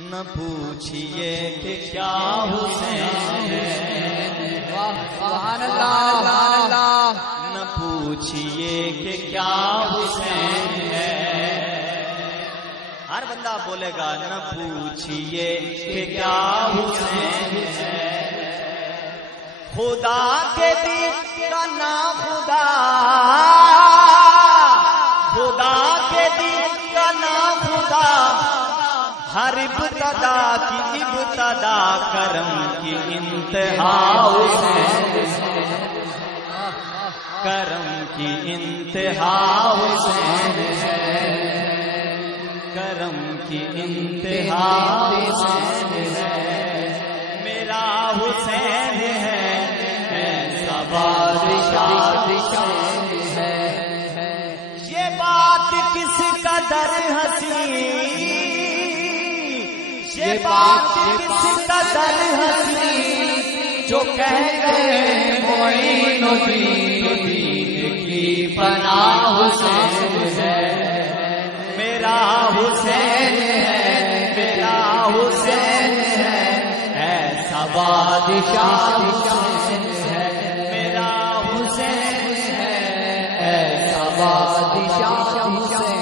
نہ پوچھئے کہ کیا حسین ہے، سبحان اللہ، نہ پوچھئے کہ کیا حسین ہے۔ ہر بندہ بولے گا نہ پوچھئے کہ کیا حسین ہے، خدا کے دل کا نا خدا، خدا کے دل کا نا خدا، ہر ابتدا کی ابتدا کرم کی انتہا حسین ہے، کرم کی انتہا حسین ہے، کرم کی انتہا حسین ہے، میرا حسین ہے ایسا بادشاہ ہے۔ یہ بات کس قدر حسین، یہ بات کس قدر حسین، جو کہہ گئے معین الدین کی پناہ حسین ہے، میرا حسین ہے، میرا حسین ہے ایسا بادشاہ حسین ہے، میرا حسین ہے ایسا بادشاہ حسین